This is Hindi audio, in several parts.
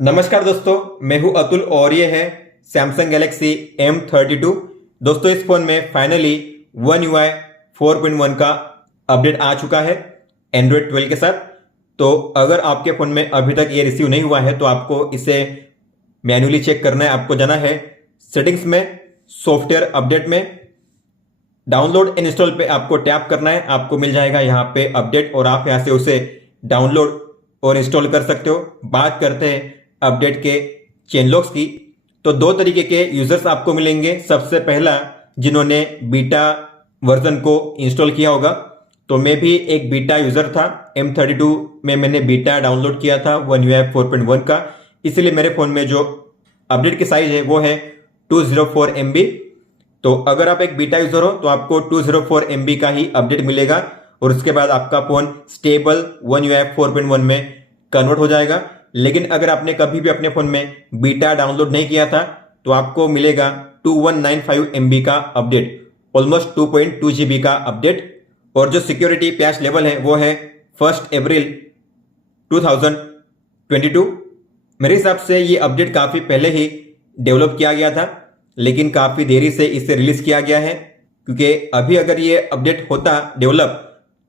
नमस्कार दोस्तों, मैं हूं अतुल और ये है सैमसंग गैलेक्सी M32। दोस्तों, इस फोन में फाइनली One UI 4.1 का अपडेट आ चुका है एंड्रॉयड 12 के साथ। तो अगर आपके फोन में अभी तक ये रिसीव नहीं हुआ है तो आपको इसे मैन्युअली चेक करना है। आपको जाना है सेटिंग्स में, सॉफ्टवेयर अपडेट में, डाउनलोड इंस्टॉल पे आपको टैप करना है। आपको मिल जाएगा यहाँ पे अपडेट और आप यहाँ से उसे डाउनलोड और इंस्टॉल कर सकते हो। बात करते हैं अपडेट के चेन लॉक्स की, तो दो तरीके के यूजर्स आपको मिलेंगे। सबसे पहला, जिन्होंने बीटा वर्जन को इंस्टॉल किया होगा, तो मैं भी एक बीटा यूजर था। M32 में मैंने बीटा डाउनलोड किया था One UI 4.1 का, इसलिए मेरे फोन में जो अपडेट की साइज है वो है 204 MB। तो अगर आप एक बीटा यूजर हो तो आपको 204 MB का ही अपडेट मिलेगा और उसके बाद आपका फोन स्टेबल One UI 4.1 में कन्वर्ट हो जाएगा। लेकिन अगर आपने कभी भी अपने फोन में बीटा डाउनलोड नहीं किया था तो आपको मिलेगा 2195 MB का अपडेट, ऑलमोस्ट 2.2 GB का अपडेट। और जो सिक्योरिटी पैच लेवल है वो है 1 अप्रैल 2022। मेरे हिसाब से ये अपडेट काफ़ी पहले ही डेवलप किया गया था, लेकिन काफ़ी देरी से इसे रिलीज किया गया है, क्योंकि अभी अगर ये अपडेट होता डेवलप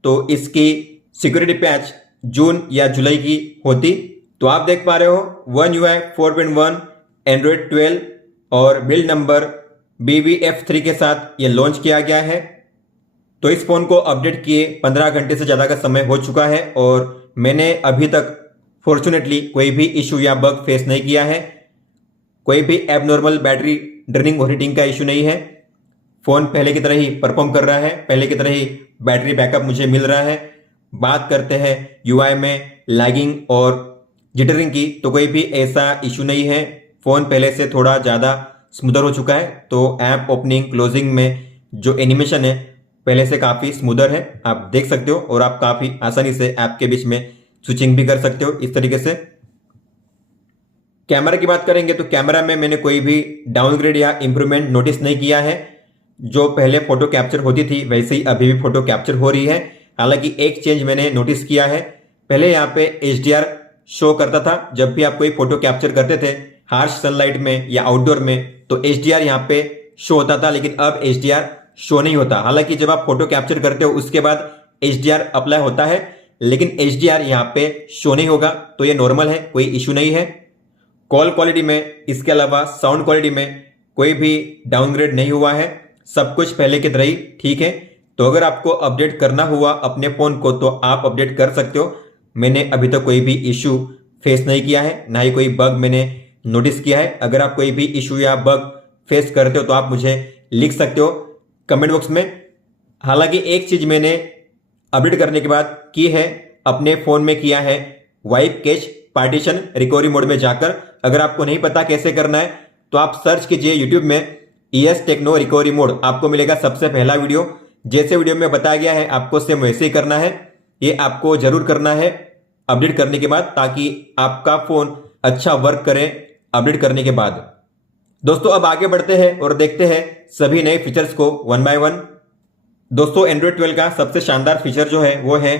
तो इसकी सिक्योरिटी पैच जून या जुलाई की होती। तो आप देख पा रहे हो One UI 4.1 एंड्रॉयड 12 और बिल्ड नंबर BBF3 के साथ ये लॉन्च किया गया है। तो इस फोन को अपडेट किए 15 घंटे से ज़्यादा का समय हो चुका है और मैंने अभी तक फॉर्चुनेटली कोई भी इशू या बग फेस नहीं किया है। कोई भी एबनॉर्मल बैटरी ड्रेनिंग और हीटिंग का इशू नहीं है। फ़ोन पहले की तरह ही परफॉर्म कर रहा है, पहले की तरह ही बैटरी बैकअप मुझे मिल रहा है। बात करते हैं UI में लैगिंग और जिटरिंग की, तो कोई भी ऐसा इशू नहीं है। फ़ोन पहले से थोड़ा ज़्यादा स्मूदर हो चुका है, तो ऐप ओपनिंग क्लोजिंग में जो एनिमेशन है पहले से काफ़ी स्मूदर है, आप देख सकते हो। और आप काफ़ी आसानी से ऐप के बीच में स्विचिंग भी कर सकते हो इस तरीके से। कैमरा की बात करेंगे तो कैमरा में मैंने कोई भी डाउनग्रेड या इंप्रूवमेंट नोटिस नहीं किया है। जो पहले फोटो कैप्चर होती थी वैसे ही अभी भी फोटो कैप्चर हो रही है। हालांकि एक चेंज मैंने नोटिस किया है, पहले यहाँ पे HDR शो करता था जब भी आप कोई फोटो कैप्चर करते थे हार्श सनलाइट में या आउटडोर में, तो HDR यहाँ पे शो होता था, लेकिन अब HDR शो नहीं होता। हालांकि जब आप फोटो कैप्चर करते हो उसके बाद HDR अप्लाई होता है, लेकिन HDR यहाँ पे शो नहीं होगा, तो ये नॉर्मल है, कोई इशू नहीं है। कॉल क्वालिटी में, इसके अलावा साउंड क्वालिटी में कोई भी डाउनग्रेड नहीं हुआ है, सब कुछ पहले की तरह ही ठीक है। तो अगर आपको अपडेट करना हुआ अपने फ़ोन को तो आप अपडेट कर सकते हो। मैंने अभी तक कोई भी इशू फेस नहीं किया है, ना ही कोई बग मैंने नोटिस किया है। अगर आप कोई भी इशू या बग फेस करते हो तो आप मुझे लिख सकते हो कमेंट बॉक्स में। हालांकि एक चीज़ मैंने अपडेट करने के बाद की है, अपने फ़ोन में किया है wipe cash partition recovery mode में जाकर। अगर आपको नहीं पता कैसे करना है तो आप सर्च कीजिए यूट्यूब में ES टेक्नो रिकवरी मोड, आपको मिलेगा सबसे पहला वीडियो। जैसे वीडियो में बताया गया है आपको सेम वैसे ही करना है। ये आपको जरूर करना है अपडेट करने के बाद, ताकि आपका फ़ोन अच्छा वर्क करे अपडेट करने के बाद। दोस्तों, अब आगे बढ़ते हैं और देखते हैं सभी नए फीचर्स को वन बाय वन। दोस्तों, एंड्रॉयड 12 का सबसे शानदार फीचर जो है वो है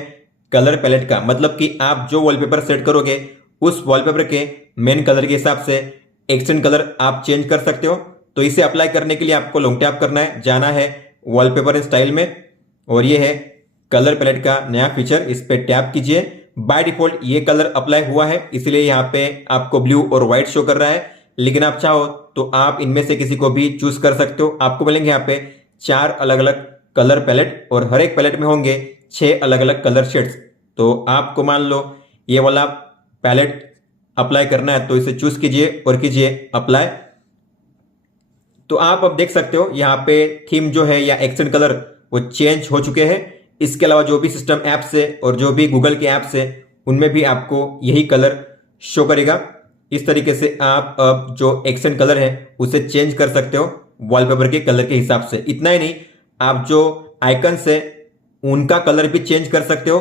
कलर पैलेट का, मतलब कि आप जो वॉलपेपर सेट करोगे उस वॉलपेपर के मेन कलर के हिसाब से एक्सटेंड कलर आप चेंज कर सकते हो। तो इसे अप्लाई करने के लिए आपको लॉन्ग टैप करना है, जाना है वॉलपेपर एंड स्टाइल में, और ये है कलर पैलेट का नया फीचर, इस पे टैप कीजिए। बाय डिफॉल्ट ये कलर अप्लाई हुआ है, इसलिए यहाँ पे आपको ब्लू और व्हाइट शो कर रहा है, लेकिन आप चाहो तो आप इनमें से किसी को भी चूज कर सकते हो। आपको मिलेंगे यहाँ पे 4 अलग अलग कलर पैलेट और हर एक पैलेट में होंगे 6 अलग अलग कलर शेड्स। तो आपको मान लो ये वाला पैलेट अप्लाई करना है तो इसे चूज कीजिए और कीजिए अप्लाई। तो आप अब देख सकते हो यहाँ पे थीम जो है या एक्सेंट कलर वो चेंज हो चुके हैं। इसके अलावा जो भी सिस्टम ऐप्स है और जो भी गूगल के ऐप्स है उनमें भी आपको यही कलर शो करेगा। इस तरीके से आप अब जो एक्सेंट कलर है उसे चेंज कर सकते हो वॉलपेपर के कलर के हिसाब से। इतना ही नहीं, आप जो आइकन्स है उनका कलर भी चेंज कर सकते हो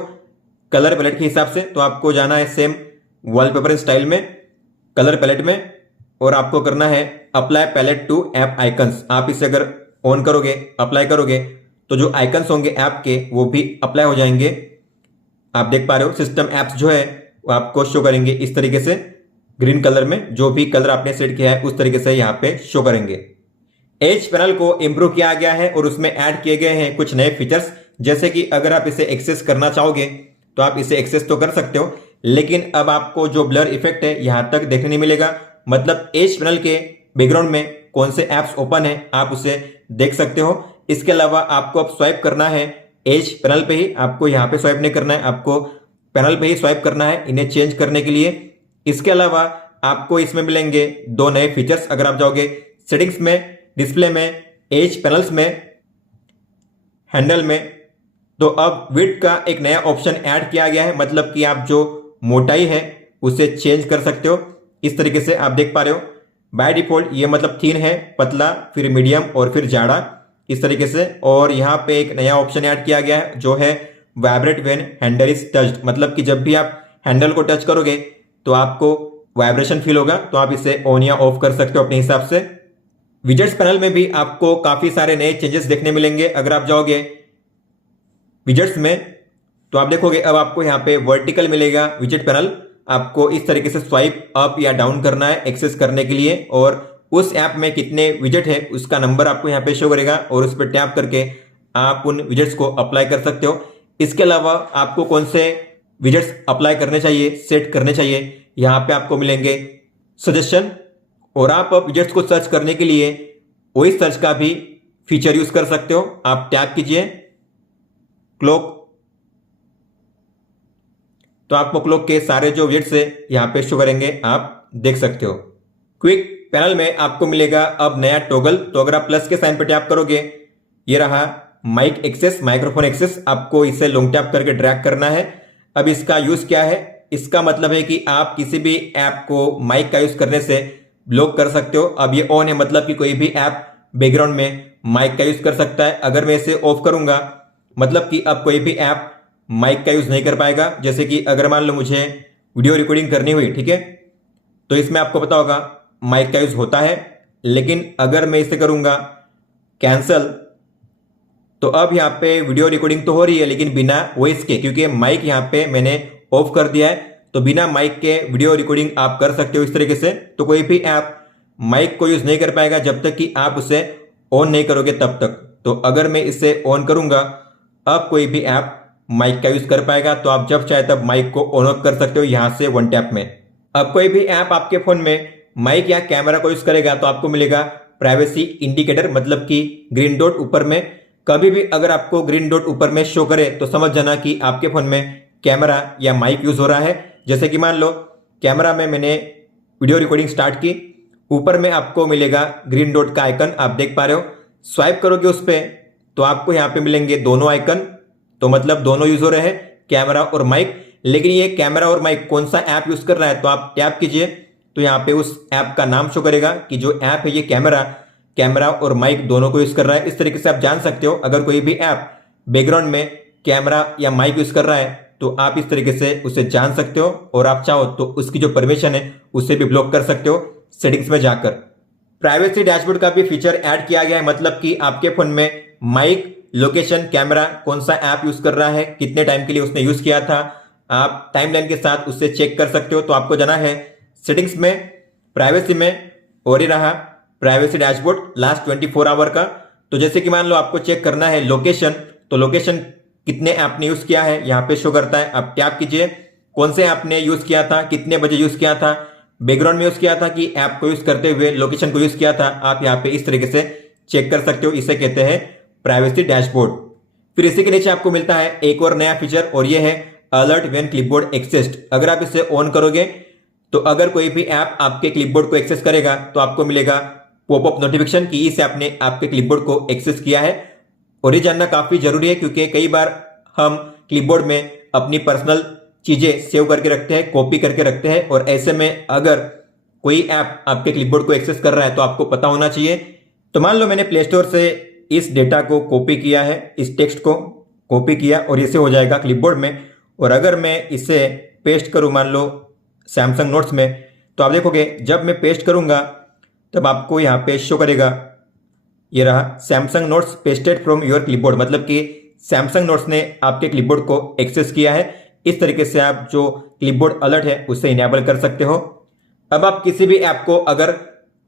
कलर पैलेट के हिसाब से। तो आपको जाना है सेम वॉलपेपर स्टाइल में कलर पैलेट में और आपको करना है apply palette to app icons. आप इसे अगर ऑन करोगे, अप्लाई करोगे, तो जो आइकन्स होंगे ऐप के वो भी अप्लाई हो जाएंगे। आप देख पा रहे हो सिस्टम ऐप्स जो है वो आपको शो करेंगे इस तरीके से। ग्रीन कलर में जो भी कलर आपने सेट किया है उस तरीके से यहाँ पे शो करेंगे। एज पैनल को इंप्रूव किया गया है और उसमें ऐड किए गए हैं कुछ नए फीचर्स, जैसे कि अगर आप इसे एक्सेस करना चाहोगे तो आप इसे एक्सेस तो कर सकते हो, लेकिन अब आपको जो ब्लर इफेक्ट है यहां तक देखने नहीं मिलेगा। मतलब एज पैनल के बैकग्राउंड में कौन से ऐप्स ओपन है आप उसे देख सकते हो। इसके अलावा आपको अब स्वाइप करना है एज पैनल पे ही, आपको यहाँ पे स्वाइप नहीं करना है, आपको पैनल पे ही स्वाइप करना है इन्हें चेंज करने के लिए। इसके अलावा आपको इसमें मिलेंगे दो नए फीचर्स। अगर आप जाओगे सेटिंग्स में, डिस्प्ले में, एज पैनल्स में, हैंडल में, तो अब विड्थ का एक नया ऑप्शन ऐड किया गया है। मतलब कि आप जो मोटाई है उसे चेंज कर सकते हो। इस तरीके से आप देख पा रहे हो बाय डिफॉल्ट ये मतलब थिन है, पतला, फिर मीडियम और फिर जाड़ा, इस तरीके से। और यहाँ पे एक नया ऑप्शन ऐड किया गया है जो है vibrate when handle is touched. मतलब कि जब भी आप हैंडल को टच करोगे तो आपको वाइब्रेशन फील होगा, तो आप इसे ऑन या ऑफ कर सकते हो अपने हिसाब से। विजेट्स पैनल में भी आपको काफी सारे नए चेंजेस देखने मिलेंगे। अगर आप जाओगे विजेट्स में तो आप देखोगे अब आपको यहाँ पे वर्टिकल मिलेगा विजेट पैनल। आपको इस तरीके से स्वाइप अप या डाउन करना है एक्सेस करने के लिए, और उस ऐप में कितने विजेट है उसका नंबर आपको यहाँ पे शो करेगा और उस पर टैप करके आप उन विजेट्स को अप्लाई कर सकते हो। इसके अलावा आपको कौन से विजेट्स अप्लाई करने चाहिए, सेट करने चाहिए, यहाँ पे आपको मिलेंगे सजेशन। और आप अब विजेट्स को सर्च करने के लिए वही सर्च का भी फीचर यूज कर सकते हो। आप टैप कीजिए क्लॉक, तो आपको क्लॉक के सारे जो विजेट्स है यहाँ पे शो करेंगे, आप देख सकते हो। क्विक पैनल में आपको मिलेगा अब नया टॉगल। तो अगर आप प्लस के साइन पे टैप करोगे, ये रहा माइक एक्सेस, माइक्रोफोन एक्सेस, आपको इसे लॉन्ग टैप करके ड्रैग करना है। अब इसका यूज क्या है, इसका मतलब है कि आप किसी भी ऐप को माइक का यूज करने से ब्लॉक कर सकते हो। अब ये ऑन है, मतलब कि कोई भी ऐप बैकग्राउंड में माइक का यूज कर सकता है। अगर मैं इसे ऑफ करूंगा मतलब कि अब कोई भी ऐप माइक का यूज नहीं कर पाएगा। जैसे कि अगर मान लो मुझे वीडियो रिकॉर्डिंग करनी हुई, ठीक है, तो इसमें आपको पता होगा माइक का यूज होता है, लेकिन अगर मैं इसे करूंगा कैंसल, तो अब यहाँ पे वीडियो रिकॉर्डिंग तो हो रही है लेकिन बिना वॉइस के, क्योंकि माइक यहाँ पे मैंने ऑफ कर दिया है। तो बिना माइक के वीडियो रिकॉर्डिंग आप कर सकते हो इस तरीके से। तो कोई भी ऐप माइक को यूज नहीं कर पाएगा जब तक कि आप उसे ऑन नहीं करोगे तब तक। तो अगर मैं इसे ऑन करूंगा, अब कोई भी ऐप माइक का यूज कर पाएगा। तो आप जब चाहे तब माइक को ऑन ऑफ कर सकते हो यहां से वन टैप में। अब कोई भी ऐप आपके फोन में माइक या कैमरा को यूज करेगा तो आपको मिलेगा प्राइवेसी इंडिकेटर, मतलब कि ग्रीन डॉट ऊपर में। कभी भी अगर आपको ग्रीन डॉट ऊपर में शो करे तो समझ जाना कि आपके फोन में कैमरा या माइक यूज हो रहा है। जैसे कि मान लो कैमरा में मैंने वीडियो रिकॉर्डिंग स्टार्ट की, ऊपर में आपको मिलेगा ग्रीन डॉट का आइकन, आप देख पा रहे हो। स्वाइप करोगे उस पर तो आपको यहाँ पे मिलेंगे दोनों आइकन, तो मतलब दोनों यूज हो रहे हैं, कैमरा और माइक। लेकिन ये कैमरा और माइक कौन सा ऐप यूज कर रहा है, तो आप टैप कीजिए तो यहाँ पे उस ऐप का नाम शो करेगा कि जो ऐप है ये कैमरा और माइक दोनों को यूज कर रहा है। इस तरीके से आप जान सकते हो अगर कोई भी ऐप बैकग्राउंड में कैमरा या माइक यूज कर रहा है तो आप इस तरीके से उसे जान सकते हो। और आप चाहो तो उसकी जो परमिशन है उसे भी ब्लॉक कर सकते हो सेटिंग्स में जाकर। प्राइवेसी डैशबोर्ड का भी फीचर ऐड किया गया है, मतलब कि आपके फोन में माइक, लोकेशन, कैमरा, कौन सा ऐप यूज कर रहा है, कितने टाइम के लिए उसने यूज किया था, आप टाइमलाइन के साथ उससे चेक कर सकते हो। तो आपको जाना है सेटिंग्स में, प्राइवेसी में, और ये रहा प्राइवेसी डैशबोर्ड लास्ट 24 आवर का। तो जैसे कि मान लो आपको चेक करना है लोकेशन, तो लोकेशन कितने ऐप ने यूज किया है यहाँ पे शो करता है। आप टैप कीजिए कौन से ऐप ने यूज किया था, कितने बजे यूज किया था, बैकग्राउंड में यूज किया था कि ऐप को यूज करते हुए लोकेशन को यूज किया था, आप यहाँ पे इस तरीके से चेक कर सकते हो। इसे कहते हैं प्राइवेसी डैशबोर्ड। फिर इसी के नीचे आपको मिलता है एक और नया फीचर, और ये है अलर्ट व्हेन क्लिपबोर्ड एक्सेस्ड। अगर आप इसे ऑन करोगे तो अगर कोई भी ऐप आपके क्लिपबोर्ड को एक्सेस करेगा तो आपको मिलेगा पॉपअप नोटिफिकेशन कि इस ऐप ने आपके क्लिपबोर्ड को एक्सेस किया है। और ये जानना काफी जरूरी है क्योंकि कई बार हम क्लिपबोर्ड में अपनी पर्सनल चीजें सेव करके रखते हैं, कॉपी करके रखते हैं, और ऐसे में अगर कोई ऐप आपके क्लिपबोर्ड को एक्सेस कर रहा है तो आपको पता होना चाहिए। तो मान लो मैंने प्ले स्टोर से इस डेटा को कॉपी किया है, इस टेक्स्ट को कॉपी किया और इसे हो जाएगा क्लिपबोर्ड में। और अगर मैं इसे पेस्ट करूं मान लो सैमसंग नोट्स में, तो आप देखोगे जब मैं पेस्ट करूंगा तब आपको यहाँ पे शो करेगा, ये रहा Samsung notes pasted from your clipboard, मतलब कि सैमसंग नोट्स ने आपके क्लिपबोर्ड को एक्सेस किया है। इस तरीके से आप जो क्लिपबोर्ड अलर्ट है उसे इनेबल कर सकते हो। अब आप किसी भी ऐप को अगर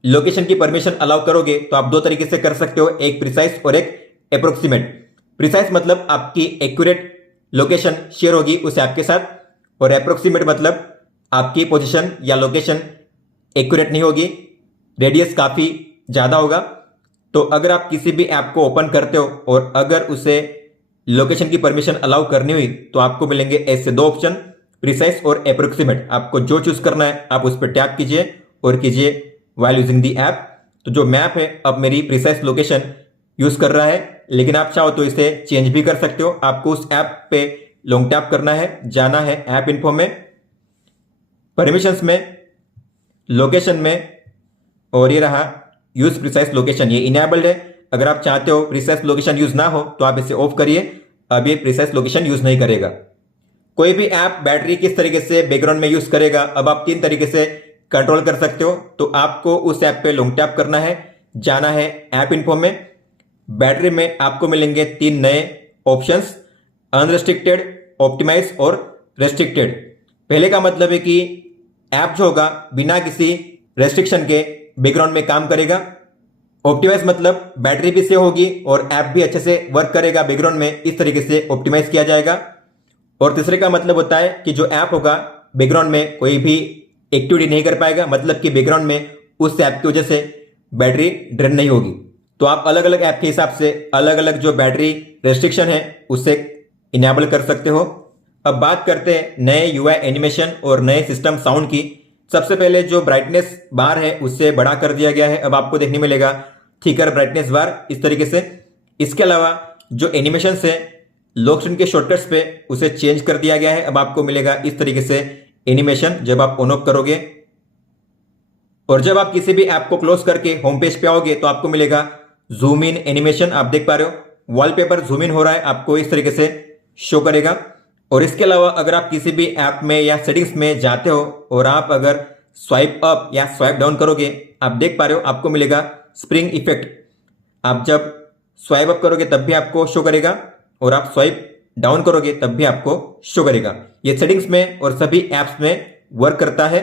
लोकेशन की परमिशन अलाउ करोगे तो आप दो तरीके से कर सकते हो, एक प्रिसाइज और एक अप्रोक्सीमेट। प्रिसाइज मतलब आपकी एक्यूरेट लोकेशन शेयर होगी उस ऐप के साथ, और अप्रोक्सीमेट मतलब आपकी पोजीशन या लोकेशन एक्यूरेट नहीं होगी, रेडियस काफी ज्यादा होगा। तो अगर आप किसी भी ऐप को ओपन करते हो और अगर उसे लोकेशन की परमिशन अलाउ करनी हुई तो आपको मिलेंगे ऐसे दो ऑप्शन, प्रिसाइज और अप्रोक्सीमेट। आपको जो चूज करना है आप उस पर टैप कीजिए और कीजिए व्हाइल यूजिंग दी ऐप। तो जो मैप है अब मेरी प्रिसाइज लोकेशन यूज कर रहा है, लेकिन आप चाहो तो इसे चेंज भी कर सकते हो। आपको उस ऐप पे लॉन्ग टैप करना है, जाना है ऐप इन्फो में, परमिशंस में, लोकेशन में, और ये रहा यूज प्रिसाइज लोकेशन, ये इनेबल्ड है। अगर आप चाहते हो प्रिसाइज लोकेशन यूज ना हो तो आप इसे ऑफ करिए, अब ये प्रिसाइज लोकेशन यूज नहीं करेगा। कोई भी ऐप बैटरी किस तरीके से बैकग्राउंड में यूज करेगा, अब आप तीन तरीके से कंट्रोल कर सकते हो। तो आपको उस ऐप पे लॉन्ग टैप करना है, जाना है ऐप इन्फो में, बैटरी में आपको मिलेंगे तीन नए ऑप्शंस, अनरेस्ट्रिक्टेड, ऑप्टिमाइज और रेस्ट्रिक्टेड। पहले का मतलब है कि ऐप जो होगा बिना किसी रेस्ट्रिक्शन के बैकग्राउंड में काम करेगा। ऑप्टिमाइज मतलब बैटरी भी सेव होगी और ऐप भी अच्छे से वर्क करेगा बैकग्राउंड में, इस तरीके से ऑप्टिमाइज किया जाएगा। और तीसरे का मतलब होता है कि जो ऐप होगा बैकग्राउंड में कोई भी एक्टिविटी नहीं कर पाएगा, मतलब कि बैकग्राउंड में उस ऐप की वजह से बैटरी ड्रेन नहीं होगी। तो आप अलग अलग ऐप के हिसाब से अलग अलग जो बैटरी रेस्ट्रिक्शन है उससे इनेबल कर सकते हो। अब बात करते हैं नए यूआई एनिमेशन और नए सिस्टम साउंड की। सबसे पहले जो ब्राइटनेस बार है उससे बड़ा कर दिया गया है, अब आपको देखने मिलेगा थिकर ब्राइटनेस बार इस तरीके से। इसके अलावा जो एनिमेशन है लॉक स्क्रीन के शॉर्टकट्स पे उसे चेंज कर दिया गया है, अब आपको मिलेगा इस तरीके से एनिमेशन जब आप ऑन ऑफ करोगे। और जब आप किसी भी ऐप को क्लोज करके होम पेज पे आओगे तो आपको मिलेगा जूम इन एनिमेशन, आप देख पा रहे हो वॉलपेपर जूम इन हो रहा है, आपको इस तरीके से शो करेगा। और इसके अलावा अगर आप किसी भी ऐप में या सेटिंग्स में जाते हो और आप अगर स्वाइप अप या स्वाइप डाउन करोगे, आप देख पा रहे हो आपको मिलेगा स्प्रिंग इफेक्ट। आप जब स्वाइप अप करोगे तब भी आपको शो करेगा और आप स्वाइप डाउन करोगे तब भी आपको शो करेगा। ये सेटिंग्स में और सभी ऐप्स में वर्क करता है।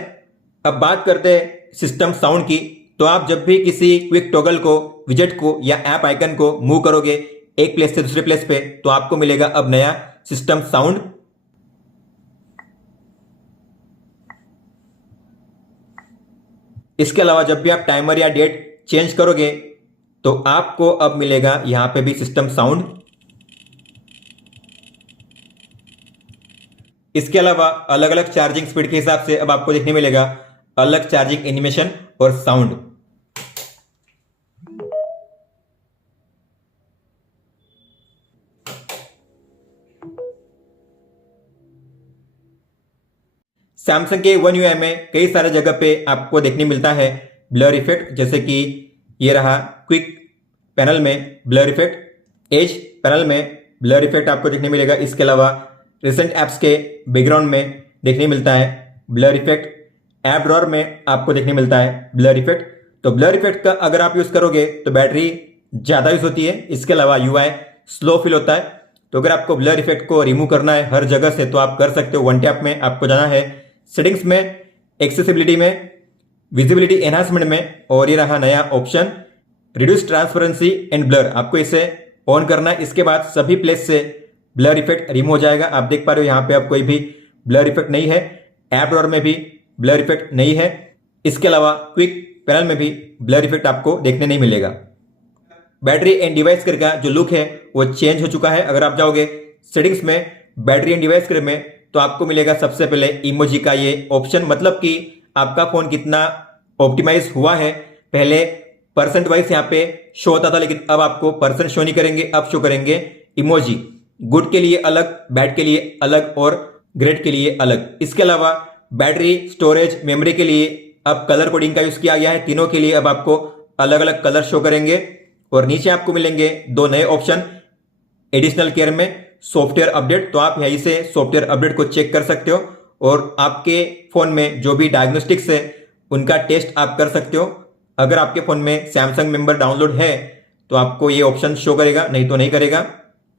अब बात करते हैं सिस्टम साउंड की। तो आप जब भी किसी क्विक टॉगल को, विजेट को या ऐप आइकन को मूव करोगे एक प्लेस से दूसरे प्लेस पे तो आपको मिलेगा अब नया सिस्टम साउंड। इसके अलावा जब भी आप टाइमर या डेट चेंज करोगे तो आपको अब मिलेगा यहां पे भी सिस्टम साउंड। इसके अलावा अलग अलग चार्जिंग स्पीड के हिसाब से अब आपको देखने मिलेगा अलग चार्जिंग एनिमेशन और साउंड। सैमसंग के वन यूआई में कई सारे जगह पे आपको देखने मिलता है ब्लर इफेक्ट, जैसे कि ये रहा क्विक पैनल में ब्लर इफेक्ट, एज पैनल में ब्लर इफेक्ट आपको देखने मिलेगा। इसके अलावा रिसेंट ऐप्स के बैकग्राउंड में देखने मिलता है ब्लर इफेक्ट, ऐप ड्रॉअर में आपको देखने मिलता है ब्लर इफेक्ट। तो ब्लर इफेक्ट का अगर आप यूज करोगे तो बैटरी ज्यादा यूज होती है, इसके अलावा यूआई स्लो फील होता है। तो अगर आपको ब्लर इफेक्ट को रिमूव करना है हर जगह से तो आप कर सकते हो। वन टैप में आपको जाना है सेटिंग्स में, एक्सेसिबिलिटी में, विजिबिलिटी एनहांसमेंट में, और ये रहा नया option reduce transparency and blur, आपको इसे ऑन करना है। इसके बाद सभी प्लेस से ब्लर इफेक्ट रिमूव हो जाएगा। आप देख पा रहे हो यहाँ पे अब कोई भी ब्लर इफेक्ट नहीं है, ऐप ड्रॉअर में भी ब्लर इफेक्ट नहीं है। इसके अलावा क्विक पैनल में भी ब्लर इफेक्ट आपको देखने नहीं मिलेगा। बैटरी एंड डिवाइस केयर का जो लुक है वो चेंज हो चुका है। अगर आप जाओगे सेटिंग्स में बैटरी एंड डिवाइस केयर में तो आपको मिलेगा सबसे पहले इमोजी का ये ऑप्शन, मतलब कि आपका फोन कितना ऑप्टिमाइज हुआ है। पहले परसेंट वाइज यहाँ पे शो होता था, लेकिन अब आपको परसेंट शो नहीं करेंगे, अब शो करेंगे इमोजी। गुड के लिए अलग, बैड के लिए अलग और ग्रेट के लिए अलग। इसके अलावा बैटरी, स्टोरेज, मेमोरी के लिए अब कलर कोडिंग का यूज किया गया है। तीनों के लिए अब आपको अलग अलग कलर शो करेंगे। और नीचे आपको मिलेंगे दो नए ऑप्शन एडिशनल केयर में सॉफ्टवेयर अपडेट, तो आप यहीं से सॉफ्टवेयर अपडेट को चेक कर सकते हो और आपके फोन में जो भी डायग्नोस्टिक्स है उनका टेस्ट आप कर सकते हो। अगर आपके फोन में सैमसंग मेंबर डाउनलोड है तो आपको ये ऑप्शन शो करेगा, नहीं तो नहीं करेगा।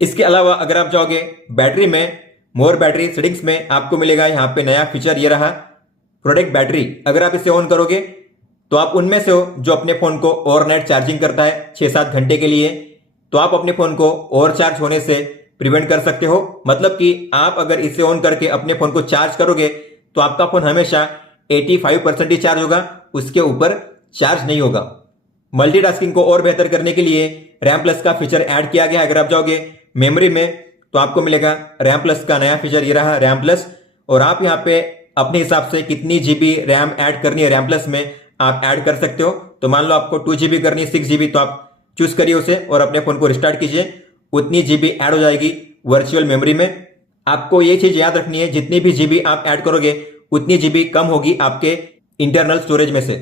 इसके अलावा अगर आप जाओगे बैटरी में, मोर बैटरी सेटिंग्स में, आपको मिलेगा यहाँ पे नया फीचर, ये रहा प्रोटेक्ट बैटरी, अगर आप इसे ऑन करोगे तो आप उनमें से हो जो अपने फोन को ओवरनाइट चार्जिंग करता है 6-7 घंटे के लिए, तो आप अपने फोन को ओवर चार्ज होने से प्रिवेंट कर सकते हो। मतलब कि आप अगर इसे ऑन करके अपने फोन को चार्ज करोगे तो आपका फोन हमेशा 85% ही चार्ज होगा, उसके ऊपर चार्ज नहीं होगा। मल्टीटास्किंग को और बेहतर करने के लिए रैम प्लस का फीचर ऐड किया गया है। अगर आप जाओगे मेमोरी में तो आपको मिलेगा रैम प्लस का नया फीचर, ये रहा रैम प्लस, और आप यहाँ पे अपने हिसाब से कितनी जीबी रैम ऐड करनी है रैम प्लस में आप ऐड कर सकते हो। तो मान लो आपको 2 GB करनी है, 6 GB, तो आप चूज करिए उसे और अपने फोन को रिस्टार्ट कीजिए, उतनी जीबी ऐड हो जाएगी वर्चुअल मेमोरी में। आपको ये चीज याद रखनी है, जितनी भी जीबी आप ऐड करोगे उतनी जीबी कम होगी आपके इंटरनल स्टोरेज में से।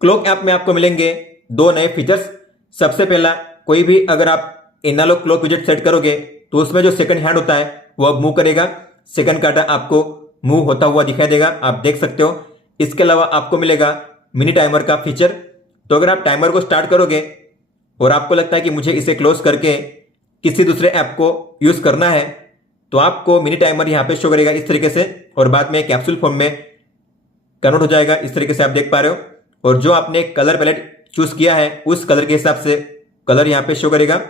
क्लॉक ऐप में आपको मिलेंगे 2 नए फीचर्स। सबसे पहला, कोई भी अगर आप एनालॉग क्लॉक विजेट सेट करोगे तो उसमें जो सेकंड हैंड होता है वो अब मूव करेगा, सेकंड कांटा आपको मूव होता हुआ दिखाई देगा, आप देख सकते हो। इसके अलावा आपको मिलेगा मिनी टाइमर का फीचर। तो अगर आप टाइमर को स्टार्ट करोगे और आपको लगता है कि मुझे इसे क्लोज करके किसी दूसरे ऐप को यूज करना है तो आपको मिनी टाइमर यहाँ पे शो करेगा इस तरीके से, और बाद में कैप्सूल फॉर्म में कन्वर्ट हो जाएगा, इस तरीके से आप देख पा रहे हो। और जो आपने कलर पैलेट चूज किया है उस कलर के हिसाब से कलर यहाँ पे शो करेगा,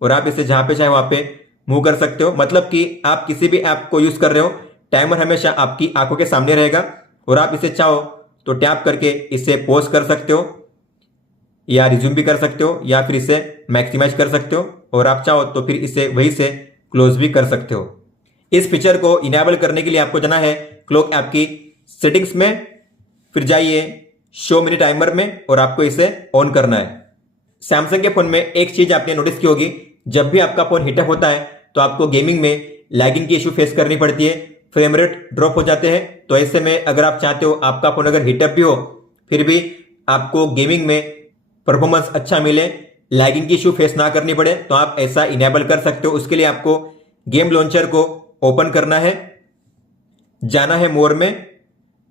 और आप इसे जहां पे चाहे वहां पे मूव कर सकते हो। मतलब कि आप किसी भी ऐप को यूज कर रहे हो, टाइमर हमेशा आपकी आंखों के सामने रहेगा, और आप इसे चाहो तो टैप करके इसे पॉज कर सकते हो या रिज्यूम भी कर सकते हो, या फिर इसे मैक्सिमाइज कर सकते हो, और आप चाहो तो फिर इसे वहीं से क्लोज भी कर सकते हो। इस फीचर को इनेबल करने के लिए आपको जाना है क्लॉक ऐप की सेटिंग्स में, फिर जाइए शो मिनी टाइमर में और आपको इसे ऑन करना है। सैमसंग के फोन में एक चीज आपने नोटिस की होगी, जब भी आपका फोन हीटअप होता है तो आपको गेमिंग में लैगिंग की इशू फेस करनी पड़ती है, फ्रेम रेट ड्रॉप हो जाते हैं। तो ऐसे में अगर आप चाहते हो आपका फोन अगर हीटअप भी हो फिर भी आपको गेमिंग में परफॉर्मेंस अच्छा मिले, लैगिंग की इशू फेस ना करनी पड़े, तो आप ऐसा इनेबल कर सकते हो। उसके लिए आपको गेम लॉन्चर को ओपन करना है, जाना है मोर में,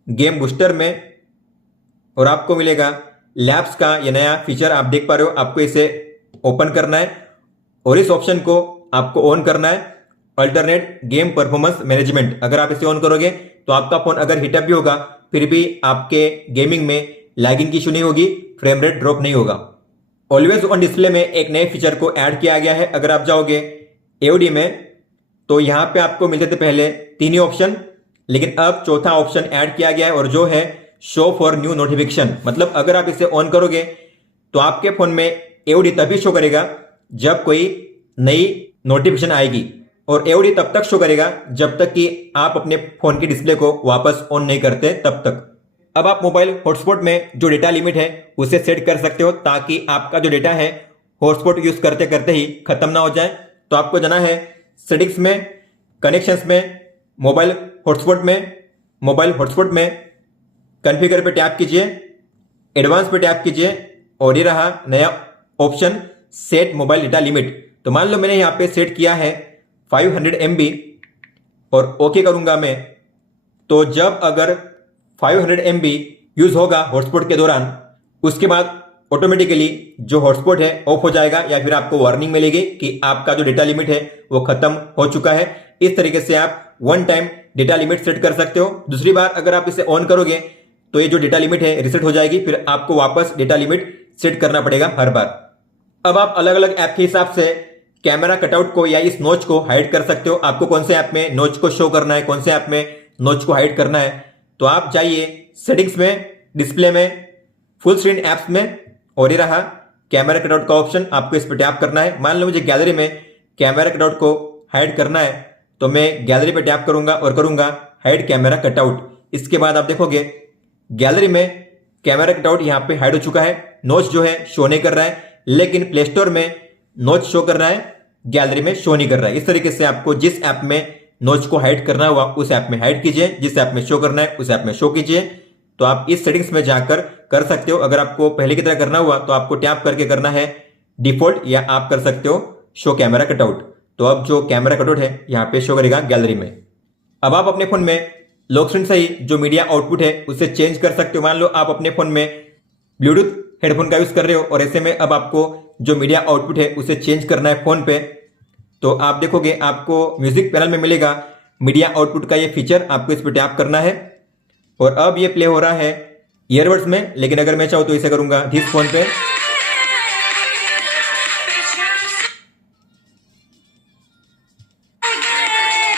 गेम बूस्टर में, और आपको मिलेगा लैब्स का ये नया फीचर, आप देख पा रहे हो। आपको इसे ओपन करना है और इस ऑप्शन को आपको ऑन करना है, अल्टरनेट गेम परफॉर्मेंस मैनेजमेंट। अगर आप इसे ऑन करोगे तो आपका फोन अगर हीटअप भी होगा फिर भी आपके गेमिंग में लैगिंग की इशू नहीं होगी, फ्रेम रेट ड्रॉप नहीं होगा। ऑलवेज ऑन डिस्प्ले में एक नए फीचर को ऐड किया गया है। अगर आप जाओगे एओडी में तो यहां पे आपको मिलते थे पहले 3 ही ऑप्शन, लेकिन अब चौथा ऑप्शन ऐड किया गया है, और जो है शो फॉर न्यू नोटिफिकेशन। मतलब अगर आप इसे ऑन करोगे तो आपके फोन में एओडी तभी शो करेगा जब कोई नई नोटिफिकेशन आएगी, और एओडी तब तक शो करेगा जब तक कि आप अपने फोन की डिस्प्ले को वापस ऑन नहीं करते तब तक। अब आप मोबाइल हॉटस्पॉट में जो डेटा लिमिट है उसे सेट कर सकते हो, ताकि आपका जो डेटा है हॉटस्पॉट यूज करते करते ही खत्म ना हो जाए। तो आपको जाना है सेटिंग्स में, कनेक्शंस में, मोबाइल हॉटस्पॉट में कॉन्फ़िगर पे टैप कीजिए, एडवांस पे टैप कीजिए, और ये रहा नया option set mobile data limit. तो मान लो मैंने यहाँ पे सेट किया है 500 MB और ओके करूंगा मैं, तो जब अगर 500 MB यूज होगा हॉटस्पॉट के दौरान, उसके बाद ऑटोमेटिकली जो हॉटस्पॉट है ऑफ हो जाएगा, या फिर आपको वार्निंग मिलेगी कि आपका जो डेटा लिमिट है वो खत्म हो चुका है। इस तरीके से आप one time data limit set कर सकते हो। दूसरी बार अगर आप इसे ऑन करोगे तो ये जो डेटा लिमिट है रिसेट हो जाएगी, फिर आपको वापस डेटा लिमिट सेट करना पड़ेगा हर बार। अब आप अलग अलग ऐप के हिसाब से कैमरा कटआउट को या इस नोच को हाइड कर सकते हो। आपको कौन से ऐप में नोच को शो करना है, कौन से ऐप में नोच को हाइड करना है, तो आप जाइए सेटिंग्स में, डिस्प्ले में, फुल स्क्रीन एप्स में, और ये रहा कैमरा कटआउट का ऑप्शन, आपको इस पर टैप करना है। मान लो मुझे गैलरी में कैमरा कटआउट को हाइड करना है तो मैं गैलरी पे टैप करूंगा और करूंगा हाइड कैमरा कटआउट। इसके बाद आप देखोगे गैलरी में कैमरा कटआउट यहाँ पे हाइड हो चुका है, नोच जो है शो नहीं कर रहा है, लेकिन प्ले स्टोर में नोच शो कर रहा है, गैलरी में शो नहीं कर रहा है। इस तरीके से आपको जिस ऐप में नोच को हाइड करना हुआ उस ऐप में हाइड कीजिए, जिस ऐप में शो करना है उस ऐप में शो कीजिए। तो आप इस सेटिंग्स में जाकर कर सकते हो। अगर आपको पहले की तरह करना हुआ तो आपको टैप करके करना है डिफॉल्ट, या आप कर सकते हो शो कैमरा कटआउट। तो अब जो कैमरा कटआउट है यहाँ पे शो करेगा गैलरी में। अब आप अपने फोन में लॉक स्क्रीन से ही जो मीडिया आउटपुट है उसे चेंज कर सकते हो। मान लो आप अपने फोन में ब्लूटूथ हेडफोन का यूज कर रहे हो और ऐसे में अब आपको जो मीडिया आउटपुट है उसे चेंज करना है फोन पे, तो आप देखोगे आपको म्यूजिक पैनल में मिलेगा मीडिया आउटपुट का ये फीचर, आपको इस पर टैप करना है। और अब ये प्ले हो रहा है ईयरबड्स में, लेकिन अगर मैं चाहूँ तो इसे करूंगा दिस फोन पे,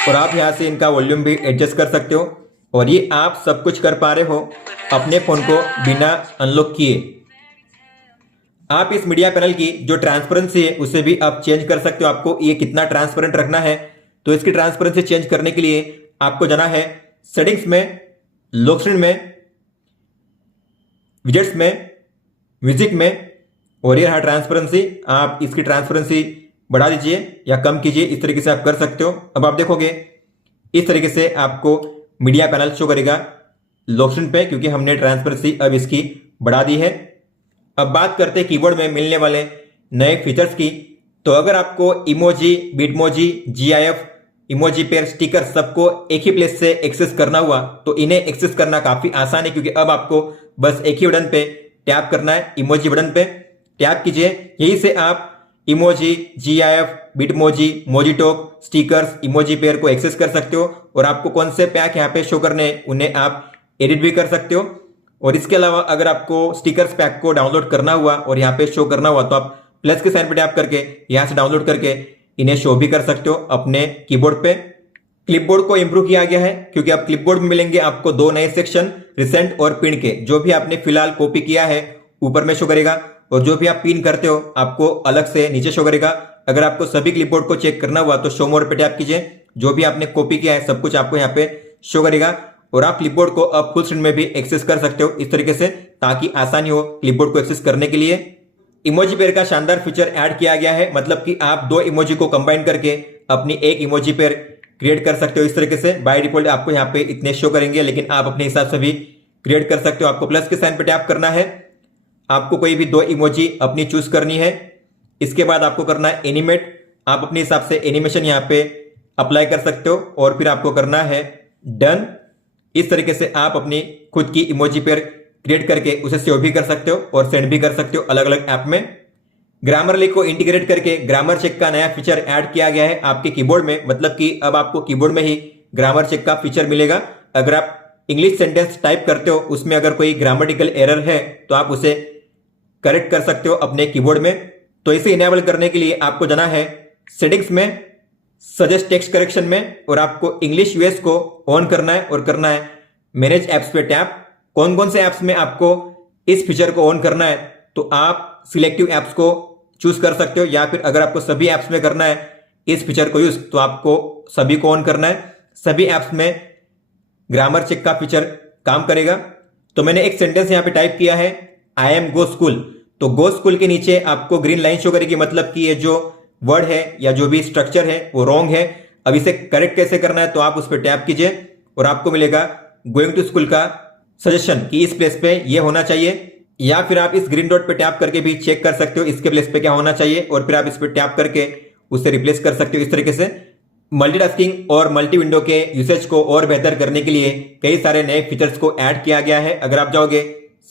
और आप यहां से इनका वॉल्यूम भी एडजस्ट कर सकते हो। और ये आप सब कुछ कर पा रहे हो अपने फोन को बिना अनलॉक किए। आप इस मीडिया पैनल की जो ट्रांसपेरेंसी है उसे भी आप चेंज कर सकते हो। आपको ये कितना ट्रांसपेरेंट रखना है, तो इसकी ट्रांसपेरेंसी चेंज करने के लिए आपको जाना है सेटिंग्स में, लॉक स्क्रीन में, विजेट्स में, म्यूजिक में, और ये रहा ट्रांसपेरेंसी। आप इसकी ट्रांसपेरेंसी बढ़ा दीजिए या कम कीजिए, इस तरीके से आप कर सकते हो। अब आप देखोगे इस तरीके से आपको मीडिया पैनल शो करेगा लॉक स्क्रीन पे, क्योंकि हमने ट्रांसपेरेंसी अब इसकी बढ़ा दी है। अब बात करते हैं कीबोर्ड में मिलने वाले नए फीचर्स की। तो अगर आपको emoji, Bitmoji, GIF, emoji pair, sticker सबको एक ही प्लेस से एक्सेस करना हुआ तो इन्हें एक्सेस करना काफी आसान है, क्योंकि अब आपको बस एक ही बटन पे टैप करना है। इमोजी बटन पे टैप कीजिए, यहीं से आप emoji, GIF, Bitmoji, Mojitok, stickers, emoji pair को एक्सेस कर सकते हो। और आपको कौन से पैक यहाँ पे शो करने हैं उन्हें आप एडिट भी कर सकते हो। और इसके अलावा अगर आपको स्टिकर्स पैक को डाउनलोड करना हुआ और यहाँ पे शो करना हुआ तो आप प्लस के साइन पे टैप करके यहाँ से डाउनलोड करके इन्हें शो भी कर सकते हो अपने कीबोर्ड पे। क्लिपबोर्ड को इंप्रूव किया गया है, क्योंकि अब क्लिपबोर्ड में मिलेंगे आपको दो नए सेक्शन, रिसेंट और पिन के। जो भी आपने फिलहाल कॉपी किया है ऊपर में शो करेगा, और जो भी आप पिन करते हो आपको अलग से नीचे शो करेगा। अगर आपको सभी क्लिपबोर्ड को चेक करना हुआ तो शो मोर पे टैप कीजिए, जो भी आपने कॉपी किया है सब कुछ आपको यहाँ पे शो करेगा। और आप क्लिपबोर्ड को अब फुल स्क्रीन में भी एक्सेस कर सकते हो इस तरीके से, ताकि आसानी हो क्लिपबोर्ड को एक्सेस करने के लिए। इमोजी पेयर का शानदार फीचर ऐड किया गया है, मतलब कि आप दो इमोजी को कंबाइन करके अपनी एक इमोजी पेयर क्रिएट कर सकते हो इस तरीके से। बाय डिफॉल्ट आपको यहाँ पे इतने शो करेंगे, लेकिन आप अपने हिसाब से भी क्रिएट कर सकते हो। आपको प्लस के साइन पे टैप करना है, आपको कोई भी दो इमोजी अपनी चूज करनी है। इसके बाद आपको करना है एनिमेट। आप अपने हिसाब से एनिमेशन यहाँ पे अप्लाई कर सकते हो, और फिर आपको करना है डन। इस तरीके से आप अपनी खुद की इमोजी पेयर क्रिएट करके उसे सेव भी कर सकते हो और सेंड भी कर सकते हो अलग अलग ऐप में। ग्रामरली को इंटीग्रेट करके ग्रामर चेक का नया फीचर ऐड किया गया है आपके कीबोर्ड में, मतलब कि अब आपको कीबोर्ड में ही ग्रामर चेक का फीचर मिलेगा। अगर आप इंग्लिश सेंटेंस टाइप करते हो, उसमें अगर कोई ग्रामेटिकल एरर है तो आप उसे करेक्ट कर सकते हो अपने कीबोर्ड में। तो इसे इनेबल करने के लिए आपको जाना है सेटिंग्स में, सजेस्ट टेक्स्ट करेक्शन में, और आपको इंग्लिश यूएस को ऑन करना है और करना है मैनेज एप्स पे टैप। कौन कौन से एप्स में आपको इस फीचर को ऑन करना है, तो आप सिलेक्टिव एप्स को चूज कर सकते हो, या फिर अगर आपको सभी एप्स में करना है इस फीचर को यूज तो आपको सभी को ऑन करना है। सभी एप्स में ग्रामर चेक का फीचर काम करेगा। तो मैंने एक सेंटेंस यहां पे टाइप किया है, आई एम गो स्कूल। तो गो स्कूल के नीचे आपको ग्रीन लाइन शो करेगी, मतलब कि ये जो वर्ड है या जो भी स्ट्रक्चर है वो रॉन्ग है। अब इसे करेक्ट कैसे करना है, तो आप उस पर टैप कीजिए और आपको मिलेगा गोइंग टू स्कूल का सजेशन कि इस प्लेस पे ये होना चाहिए। या फिर आप इस ग्रीन डॉट पे टैप करके भी चेक कर सकते हो इसके प्लेस पे क्या होना चाहिए, और फिर आप इस पे टैप करके उसे रिप्लेस कर सकते हो इस तरीके से। मल्टीटास्किंग और मल्टी विंडो के यूसेज को और बेहतर करने के लिए कई सारे नए फीचर्स को ऐड किया गया है। अगर आप जाओगे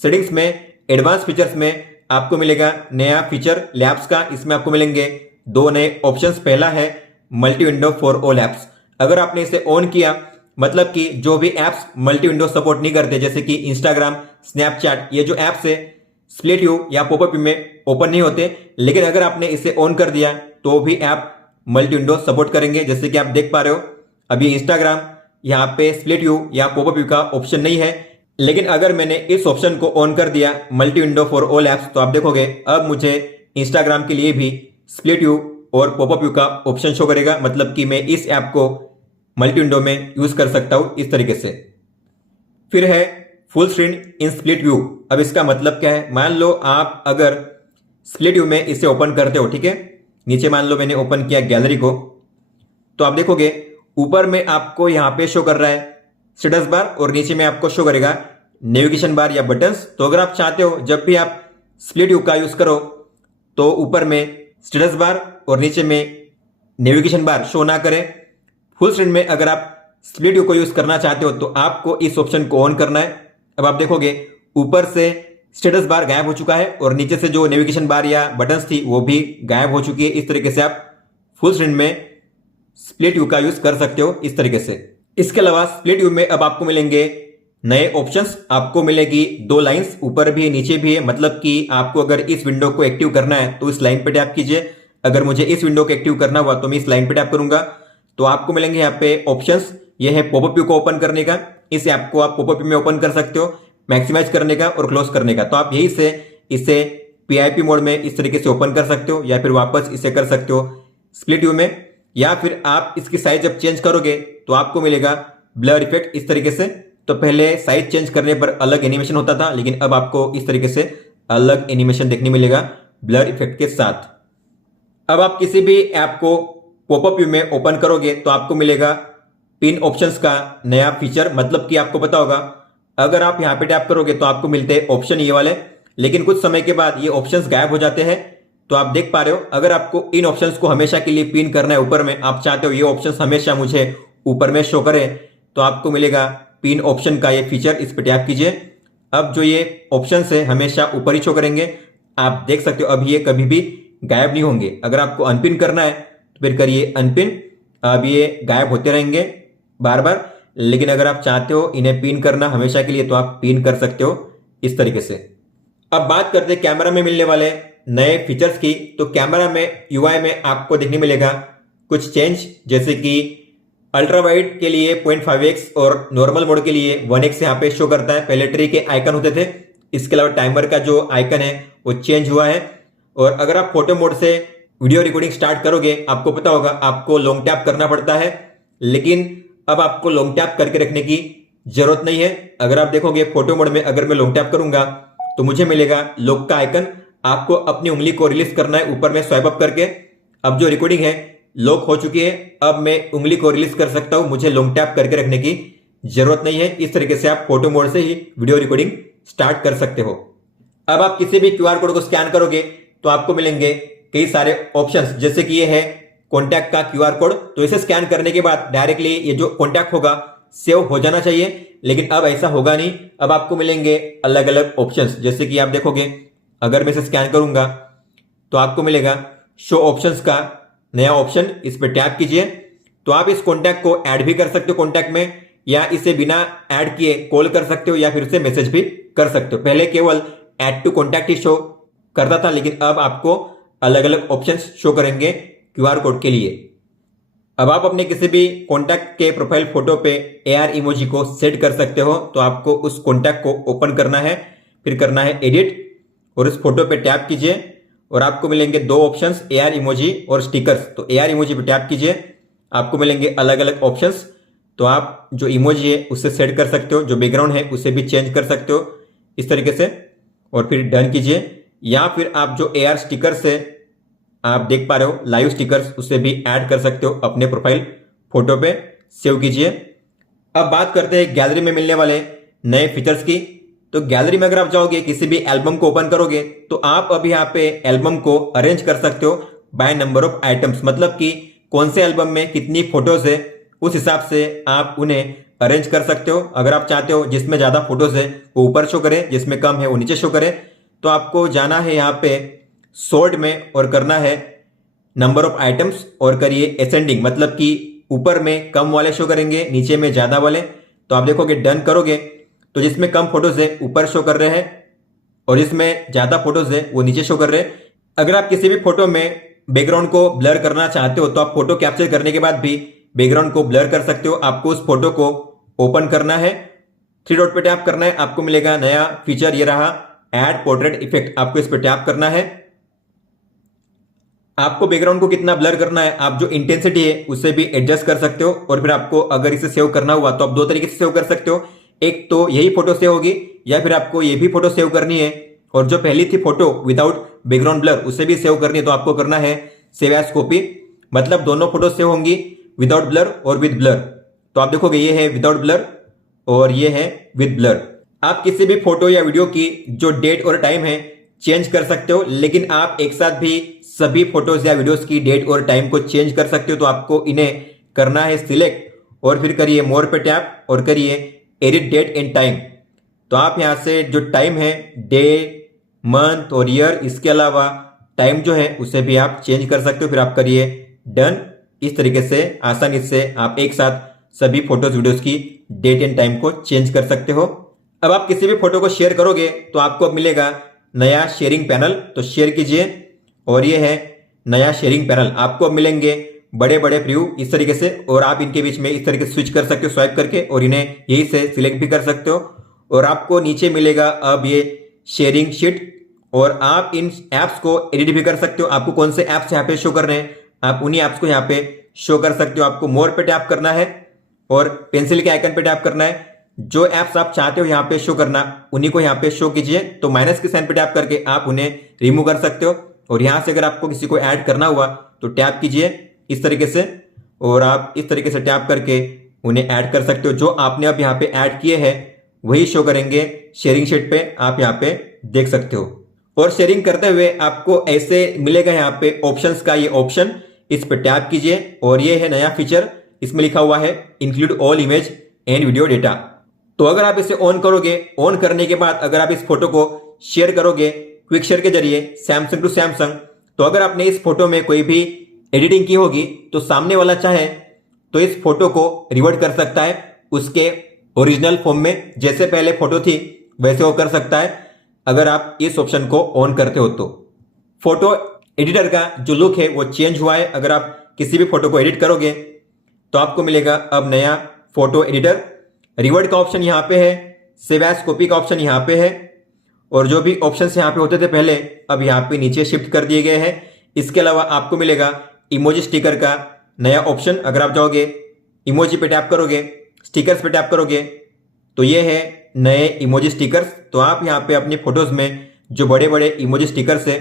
सेटिंग्स में, एडवांस फीचर्स में, आपको मिलेगा नया फीचर लैब्स का। इसमें आपको मिलेंगे दो नए ऑप्शंस। पहला है multi window for all apps. अगर आपने इसे ऑन किया, मतलब कि जो भी एप्स मल्टी विंडो सपोर्ट नहीं करते, जैसे कि इंस्टाग्राम, स्नैपचैट, ये जो एप्स है स्प्लिट व्यू या पॉपअप में ओपन नहीं होते, लेकिन अगर आपने इसे ऑन कर दिया तो भी ऐप मल्टी विंडो सपोर्ट करेंगे। जैसे कि आप देख पा रहे हो अभी इंस्टाग्राम यहाँ पे स्प्लिट व्यू या पॉपअप व्यू का ऑप्शन नहीं है, लेकिन अगर मैंने इस ऑप्शन को ऑन कर दिया multi window for all apps, तो आप देखोगे अब मुझे इंस्टाग्राम के लिए भी स्प्लिट व्यू और पॉपअप व्यू का ऑप्शन शो करेगा, मतलब कि मैं इस ऐप को मल्टी विंडो में यूज कर सकता हूं इस तरीके से। फिर है फुल स्क्रीन इन स्प्लिट व्यू। अब इसका मतलब क्या है, मान लो आप अगर स्प्लिट व्यू में इसे ओपन करते हो, ठीक है, नीचे मान लो मैंने ओपन किया गैलरी को, तो आप देखोगे ऊपर में आपको यहां पे शो कर रहा है स्टेटस बार, और नीचे में आपको शो करेगा नेविगेशन बार या बटन्स। तो अगर आप चाहते हो जब भी आप स्प्लिट व्यू का यूज करो तो ऊपर में स्टेटस बार और नीचे में नेविगेशन बार शो ना करें। फुल स्क्रीन में अगर आप स्प्लिट व्यू को यूज करना चाहते हो तो आपको इस ऑप्शन को ऑन करना है। अब आप देखोगे ऊपर से स्टेटस बार गायब हो चुका है और नीचे से जो नेविगेशन बार या बटन्स थी वो भी गायब हो चुकी है। इस तरीके से आप फुल स्क्रीन में स्प्लिट व्यू का यूज कर सकते हो इस तरीके से। इसके अलावा स्प्लिट व्यू में अब आपको मिलेंगे नए ऑप्शंस आपको मिलेगी 2 लाइंस, ऊपर भी है नीचे भी है। मतलब कि आपको अगर इस विंडो को एक्टिव करना है तो इस लाइन पे टैप कीजिए, अगर मुझे इस विंडो को एक्टिव करना हुआ तो मैं इस लाइन पे टैप करूंगा तो आपको मिलेंगे यहाँ पे ऑप्शंस। ये है पॉपअप व्यू को ओपन करने का, इस ऐप को आप पॉपअप व्यू में ओपन कर सकते हो, मैक्सिमाइज करने का और क्लोज करने का। तो आप यही से इसे पीआईपी मोड में इस तरीके से ओपन कर सकते हो या फिर वापस इसे कर सकते हो स्प्लिट व्यू में, या फिर आप इसकी साइज जब चेंज करोगे तो आपको मिलेगा ब्लर इफेक्ट इस तरीके से। तो पहले साइज चेंज करने पर अलग एनिमेशन होता था, लेकिन अब आपको इस तरीके से अलग एनिमेशन देखने मिलेगा ब्लर इफेक्ट के साथ। अब आप किसी भी ऐप को पॉपअप व्यू में ओपन करोगे तो आपको मिलेगा पिन ऑप्शंस का नया फीचर। मतलब कि आपको पता होगा अगर आप यहां पे टैप करोगे तो आपको मिलते हैं ऑप्शन ये वाले, लेकिन कुछ समय के बाद ये ऑप्शंस गायब हो जाते हैं। तो आप देख पा रहे हो अगर आपको इन ऑप्शंस को हमेशा के लिए पिन करना है ऊपर में, आप चाहते हो ये ऑप्शंस हमेशा मुझे ऊपर में शो करे, तो आपको मिलेगा पिन ऑप्शन का ये फीचर, इस पर टैप कीजिए। अब जो ये ऑप्शन है हमेशा ऊपर ही शो करेंगे, आप देख सकते हो। अब ये कभी भी गायब नहीं होंगे। अगर आपको अनपिन करना है तो फिर करिए अनपिन, अब ये गायब होते रहेंगे बार बार। लेकिन अगर आप चाहते हो इन्हें पिन करना हमेशा के लिए तो आप पिन कर सकते हो इस तरीके से। अब बात करते हैं कैमरा में मिलने वाले नए फीचर्स की। तो कैमरा में यूआई में आपको देखने मिलेगा कुछ चेंज, जैसे कि अल्ट्रा वाइड के लिए 0.5x और नॉर्मल मोड के लिए 1x यहाँ पे शो करता है। पहले ट्री के आइकन होते थे, इसके अलावा टाइमर का जो आइकन है वो चेंज हुआ है। और अगर आप फोटो मोड से वीडियो रिकॉर्डिंग स्टार्ट करोगे, आपको पता होगा आपको लॉन्ग टैप करना पड़ता है, लेकिन अब आपको लॉन्ग टैप करके रखने की जरूरत नहीं है। अगर आप देखोगे फोटो मोड में अगर मैं लॉन्ग टैप करूंगा तो मुझे मिलेगा लॉक का आइकन। आपको अपनी उंगली को रिलीज करना है ऊपर में स्वाइप अप करके। अब जो रिकॉर्डिंग है लॉक हो चुकी है, अब मैं उंगली को रिलीज कर सकता हूं, मुझे लॉन्ग टैप करके रखने की जरूरत नहीं है। इस तरीके से आप फोटो मोड से ही वीडियो रिकॉर्डिंग स्टार्ट कर सकते हो। अब आप किसी भी क्यूआर कोड को स्कैन करोगे तो आपको मिलेंगे कई सारे ऑप्शंस, जैसे कि ये है कॉन्टैक्ट का क्यूआर कोड। तो इसे स्कैन करने के बाद डायरेक्टली ये जो कॉन्टैक्ट होगा सेव हो जाना चाहिए, लेकिन अब ऐसा होगा नहीं। अब आपको मिलेंगे अलग अलग ऑप्शंस, जैसे कि आप देखोगे अगर मैं इसे स्कैन करूंगा तो आपको मिलेगा शो ऑप्शंस का नया ऑप्शन, इस पर टैप कीजिए। तो आप इस कॉन्टैक्ट को ऐड भी कर सकते हो कॉन्टैक्ट में, या इसे बिना ऐड किए कॉल कर सकते हो या फिर इसे मैसेज भी कर सकते हो। पहले केवल ऐड टू कॉन्टैक्ट ही शो करता था, लेकिन अब आपको अलग अलग ऑप्शंस शो करेंगे क्यूआर कोड के लिए। अब आप अपने किसी भी कॉन्टैक्ट के प्रोफाइल फोटो पे AR इमोजी को सेट कर सकते हो। तो आपको उस कॉन्टैक्ट को ओपन करना है, फिर करना है एडिट और उस फोटो पे टैप कीजिए और आपको मिलेंगे 2 ऑप्शंस, AR इमोजी और स्टिकर्स। तो AR इमोजी पे टैप कीजिए, आपको मिलेंगे अलग अलग ऑप्शंस। तो आप जो इमोजी है उससे सेट कर सकते हो, जो बैकग्राउंड है उसे भी चेंज कर सकते हो इस तरीके से, और फिर डन कीजिए। या फिर आप जो AR स्टिकर्स है आप देख पा रहे हो लाइव स्टिकर्स, उसे भी ऐड कर सकते हो अपने प्रोफाइल फोटो पे, सेव कीजिए। अब बात करते हैं गैलरी में मिलने वाले नए फीचर्स की। तो गैलरी में अगर आप जाओगे किसी भी एल्बम को ओपन करोगे तो आप अब यहाँ पे एल्बम को अरेंज कर सकते हो बाय नंबर ऑफ आइटम्स। मतलब कि कौन से एल्बम में कितनी फोटोज है उस हिसाब से आप उन्हें अरेंज कर सकते हो। अगर आप चाहते हो जिसमें ज्यादा फोटोज है वो ऊपर शो करे, जिसमें कम है वो नीचे शो करे, तो आपको जाना है यहाँ पे सॉर्ट में और करना है नंबर ऑफ आइटम्स और करिए असेंडिंग। मतलब कि ऊपर में कम वाले शो करेंगे, नीचे में ज्यादा वाले। तो आप देखोगे डन करोगे तो जिसमें कम फोटोज है ऊपर शो कर रहे हैं और जिसमें ज्यादा फोटोज है वो नीचे शो कर रहे हैं। अगर आप किसी भी फोटो में बैकग्राउंड को ब्लर करना चाहते हो तो आप फोटो कैप्चर करने के बाद भी बैकग्राउंड को ब्लर कर सकते हो। आपको उस फोटो को ओपन करना है, 3 डॉट पे टैप करना है, आपको मिलेगा नया फीचर, ये रहा ऐड पोर्ट्रेट इफेक्ट। आपको इस पर टैप करना है। आपको बैकग्राउंड को कितना ब्लर करना है, आप जो इंटेंसिटी है उसे भी एडजस्ट कर सकते हो। और फिर आपको अगर इसे सेव करना हुआ तो आप 2 तरीके से सेव कर सकते हो। एक तो यही फोटो सेव होगी, या फिर आपको ये भी फोटो सेव करनी है और जो पहली थी फोटो विदाउट बैकग्राउंड ब्लर उसे भी सेव करनी है। तो आपको करना है सेव एज कॉपी, मतलब दोनों फोटो सेव होंगी विदाउट ब्लर और विद ब्लर। तो आप देखोगे ये है विदाउट ब्लर और ये है विद ब्लर। आप किसी भी फोटो या वीडियो की जो डेट और टाइम है चेंज कर सकते हो, लेकिन आप एक साथ भी सभी फोटोज या वीडियोस की डेट और टाइम को चेंज कर सकते हो। तो आपको इन्हें करना है सिलेक्ट और फिर करिए मोर पे टैप और करिए एडिट डेट एंड टाइम। तो आप यहां से जो टाइम है डे, मंथ और ईयर, इसके अलावा टाइम जो है उसे भी आप चेंज कर सकते हो। फिर आप करिए डन। इस तरीके से आसानी से आप एक साथ सभी फोटोज वीडियोज की डेट एंड टाइम को चेंज कर सकते हो। अब आप किसी भी फोटो को शेयर करोगे तो आपको अब मिलेगा नया शेयरिंग पैनल, तो शेयर कीजिए और ये है नया शेयरिंग पैनल। आपको अब मिलेंगे बड़े बड़े प्रीव्यू इस तरीके से, और आप इनके बीच में इस तरीके से स्विच कर सकते हो स्वाइप करके, और इन्हें यही से सिलेक्ट भी कर सकते हो। और आपको नीचे मिलेगा अब ये शेयरिंग शीट, और आप इन ऐप्स को एडिट भी कर सकते हो। आपको कौन से ऐप्स यहाँ पे शो कर रहे हैं, आप उन्हीं ऐप्स को यहाँ पे शो कर सकते हो। आपको मोर पे टैप करना है और पेंसिल के आइकन पे टैप करना है। जो ऐप्स आप चाहते हो यहाँ पे शो करना उन्हीं को यहाँ पे शो कीजिए। तो माइनस के साइन पे टैप करके आप उन्हें रिमूव कर सकते हो। और यहाँ से अगर आपको किसी को ऐड करना हुआ तो टैप कीजिए इस तरीके से, और आप इस तरीके से टैप करके उन्हें ऐड कर सकते हो। जो आपने अब यहाँ पे ऐड किए हैं वही शो करेंगे शेयरिंग शीट पे, आप यहाँ पे देख सकते हो। और शेयरिंग करते हुए आपको ऐसे मिलेगा यहाँ पे ऑप्शंस का ये ऑप्शन, इस पे टैप कीजिए और ये है नया फीचर। इसमें लिखा हुआ है include all image and video data. तो अगर आप इसे ऑन करोगे, ऑन करने के बाद अगर आप इस फोटो को शेयर करोगे क्विक शेयर के जरिए सैमसंग टू सैमसंग, तो अगर आपने इस फोटो में कोई भी एडिटिंग की होगी तो सामने वाला चाहे तो इस फोटो को रिवर्ट कर सकता है उसके ओरिजिनल फॉर्म में, जैसे पहले फोटो थी वैसे वो कर सकता है अगर आप इस ऑप्शन को ऑन करते हो। तो फोटो एडिटर का जो लुक है वो चेंज हुआ है। अगर आप किसी भी फोटो को एडिट करोगे तो आपको मिलेगा अब नया फोटो एडिटर। रिवर्ट का ऑप्शन यहाँ पे है, सेव एज कॉपी का ऑप्शन यहाँ पे है, और जो भी ऑप्शंस यहाँ पे होते थे पहले अब यहाँ पे नीचे शिफ्ट कर दिए गए हैं। इसके अलावा आपको मिलेगा इमोजी स्टिकर का नया ऑप्शन। अगर आप जाओगे इमोजी पे टैप करोगे, स्टिकर्स पे टैप करोगे तो ये है नए इमोजी स्टिकर्स। तो आप यहाँ पे अपनी फोटोज में जो बड़े बड़े इमोजी स्टिकर्स है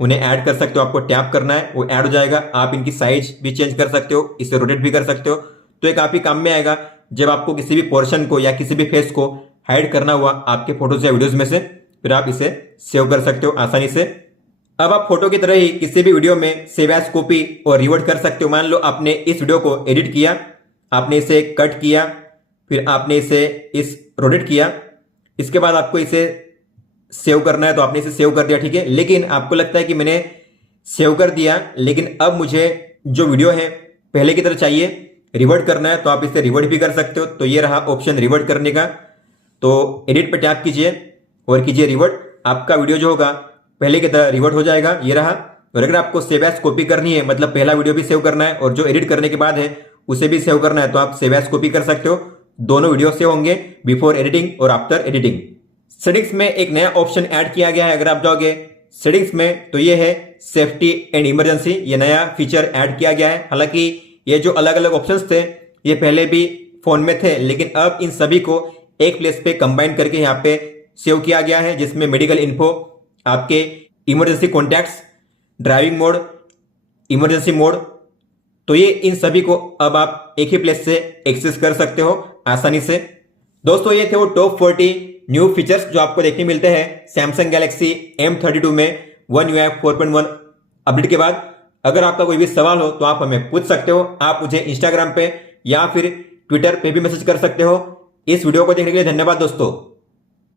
उन्हें ऐड कर सकते हो। आपको टैप करना है, वो ऐड हो जाएगा। आप इनकी साइज भी चेंज कर सकते हो, इसे रोटेट भी कर सकते हो। तो ये काफी काम में आएगा जब आपको किसी भी पोर्शन को या किसी भी फेस को हाइड करना हुआ आपके फोटोज या वीडियोज में से, फिर आप इसे सेव कर सकते हो आसानी से। अब आप फोटो की तरह ही किसी भी वीडियो में सेव एज कॉपी और रिवर्ट कर सकते हो। मान लो आपने इस वीडियो को एडिट किया, आपने इसे कट किया, फिर आपने इसे इस रोटेट किया, इसके बाद आपको इसे सेव करना है तो आपने इसे सेव कर दिया, ठीक है। लेकिन आपको लगता है कि मैंने सेव कर दिया लेकिन अब मुझे जो वीडियो है पहले की तरह चाहिए, रिवर्ट करना है, तो आप इसे रिवर्ट भी कर सकते हो। तो ये रहा ऑप्शन रिवर्ट करने का। तो एडिट पे टैप कीजिए और कीजिए रिवर्ट। आपका वीडियो जो होगा पहले की तरह रिवर्ट हो जाएगा, ये रहा। और अगर आपको सेव एज कॉपी करनी है, मतलब पहला वीडियो भी सेव करना है और जो एडिट करने के बाद है उसे भी सेव करना है, तो आप सेव एज कॉपी कर सकते हो। दोनों वीडियो सेव होंगे बिफोर एडिटिंग और आफ्टर एडिटिंग। सेटिंग्स में एक नया ऑप्शन ऐड किया गया है। अगर आप जाओगे सेटिंग्स में तो ये है सेफ्टी एंड इमरजेंसी, ये नया फीचर ऐड किया गया है। हालांकि ये जो अलग अलग ऑप्शंस थे ये पहले भी फोन में थे, लेकिन अब इन सभी को एक प्लेस पे कंबाइन करके यहाँ पे सेव किया गया है, जिसमें मेडिकल इन्फो, आपके emergency contacts, driving mode, emergency mode, तो ये इन सभी को अब आप एक ही प्लेस से एक्सेस कर सकते हो आसानी से। दोस्तों ये थे वो टॉप 40 न्यू फीचर्स जो आपको देखने मिलते हैं सैमसंग गैलेक्सी M32 में One UI 4.1 अपडेट के बाद। अगर आपका कोई भी सवाल हो तो आप हमें पूछ सकते हो। आप मुझे इंस्टाग्राम पे या फिर ट्विटर पे भी मैसेज कर सकते हो। इस वीडियो को देखने के लिए धन्यवाद दोस्तों।